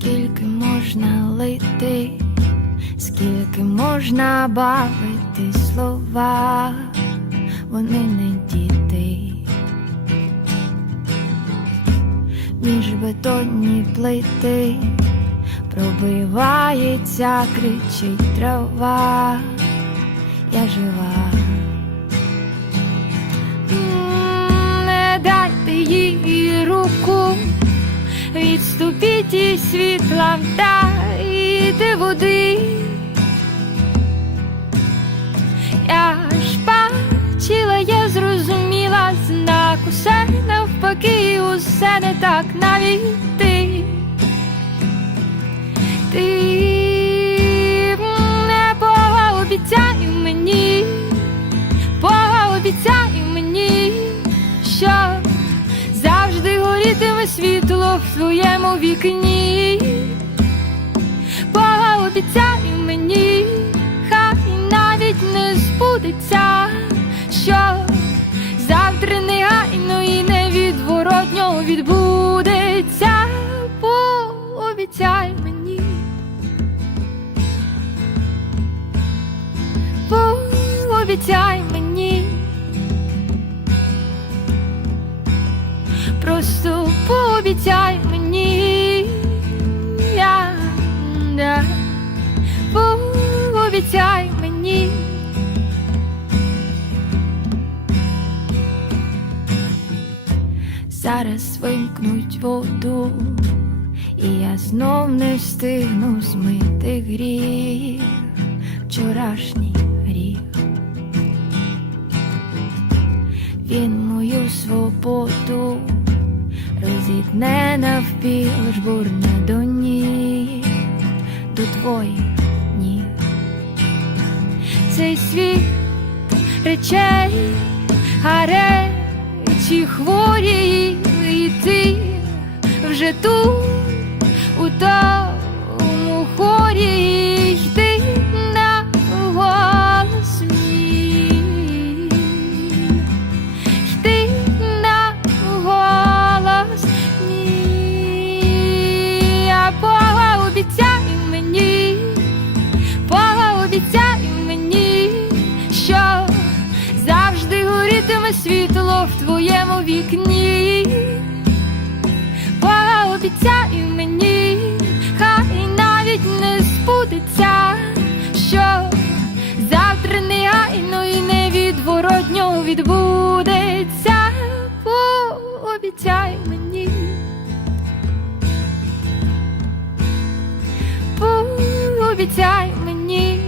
Скільки можна лити, скільки можна бавити слова, вони не діти. Між бетонні плити пробивається, кричить трава, я жива. Світла вдайте води. Я ж бачила, я зрозуміла знак, усе навпаки, усе не так навіть. Ти горітиме світло в твоєму вікні. Пообіцяй мені, хай навіть не збудеться, що завтра негайно і невідворотньо відбудеться. Пообіцяй мені. Пообіцяй мені. Просто пообіцяй мені. Я, я, пообіцяй мені. Зараз вимкнуть воду, і я знов не встигну змити гріх, вчорашній розітне навпіл жбурне до ніг, до твоїх ніг. Цей світ речей, а речі хворі, і ти вже тут, у тому світло в твоєму вікні. Пообіцяй мені, хай навіть не збудеться, що завтра негайно і невідворотньо відбудеться. Пообіцяй мені. Пообіцяй мені.